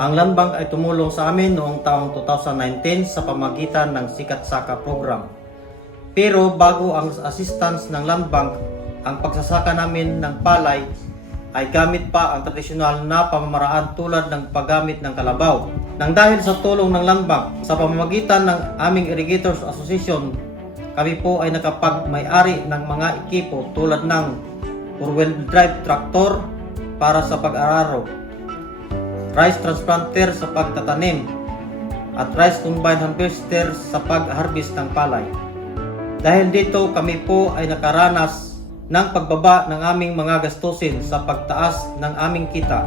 Ang Land Bank ay tumulong sa amin noong taong 2019 sa pamagitan ng Sikat Saka program. Pero bago ang assistance ng Land Bank, ang pagsasaka namin ng palay ay gamit pa ang tradisyonal na pamamaraan tulad ng paggamit ng kalabaw. Nang dahil sa tulong ng Land Bank, sa pamamagitan ng aming Irrigators Association, kami po ay nakapag-may-ari ng mga ekipo tulad ng four-wheel drive tractor para sa pag-araro, rice transplanter sa pagtatanim, at rice combine harvester sa pag-harvest ng palay. Dahil dito kami po ay nakaranas ng pagbaba ng aming mga gastusin sa pagtaas ng aming kita